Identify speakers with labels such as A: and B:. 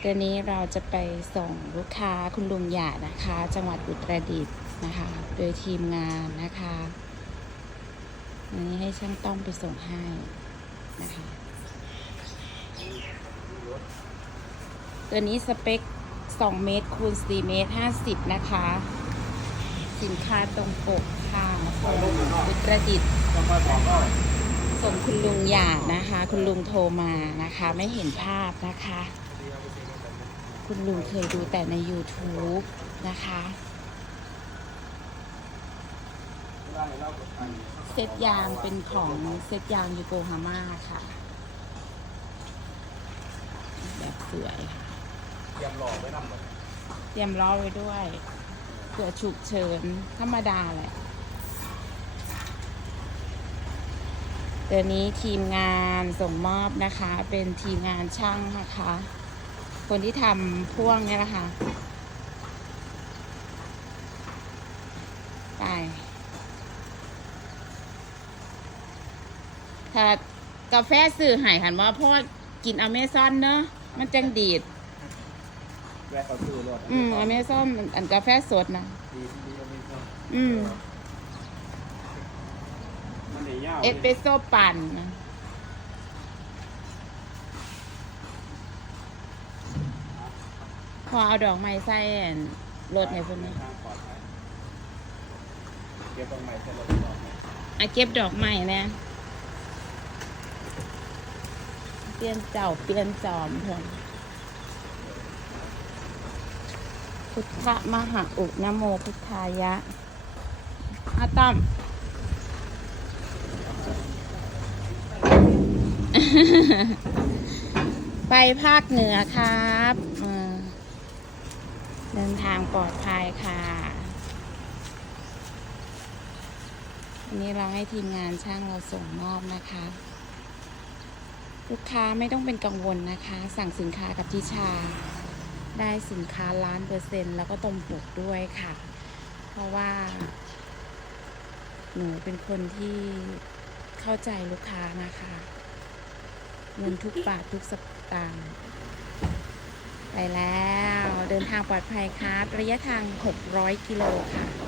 A: เดือนนี้เราจะไปส่งลูกค้าคุณลุงหยาดนะคะ จังหวัดอุตรดิตถ์นะคะ โดยทีมงานนะคะวันนี้ให้ช่างต้อมไปส่งให้นะคะตัวนี้สเปค 2 เมตรคูณ4เมตร 50 นะคะ สินค้าตรงปกค่ะของอุตรดิตถ์ส่งคุณลุงหยาดนะคะ คุณลุงโทรมานะคะ ไม่เห็นภาพนะคะ คุณลุงเคยดูแต่ใน YouTube นะคะเซตยางเป็นของเซตยางยูโกฮาม่าค่ะ แบบสวยค่ะ
B: เตรียมรอไว้ทำหมด
A: เตรียมล้อไว้ด้วยเผื่อฉุกเฉินธรรมดาแหละเดี๋ยวนี้ทีมงานส่งมอบนะคะ เป็นทีมงานช่างนะคะ คนที่ทำพ่วงเนี่ยแหละค่ะไปถ้ากาแฟสื่อใหายหันว่าเพราะว่ากินอเมซอนเนอะมันจังดีด
B: แวะเขาซื้อรถ
A: อืมอเมซอนอันกาแฟสดนะ
B: ดีดีอเมซอน
A: อืม
B: มันได้ยาว
A: เอสเปรสโซ่ปั่นนะ พอเอาดอกไม้ใส่รถในพวกนี้
B: ทางปลอดภัยเก็บตรงไหนจะรถอะ
A: เก็บดอกไม้นะเปลี่ยนเจ้าเปลี่ยนจอมเถอะพุทธมหาอุนโมพุทธายะอาตอมไปภาคเหนือครับ เดินทางปลอดภัยค่ะวันนี้เราให้ทีมงานช่างเราส่งมอบนะคะ ลูกค้าไม่ต้องเป็นกังวลนะคะ สั่งสินค้ากับทิชา ได้สินค้าล้านเปอร์เซ็นต์แล้วก็ตรงปกด้วยค่ะ เพราะว่า หนูเป็นคนที่เข้าใจลูกค้านะคะเงินทุกบาททุกสตางค์ ไปแล้ว เดินทางปลอดภัยครับ ระยะทาง 600 กิโลค่ะ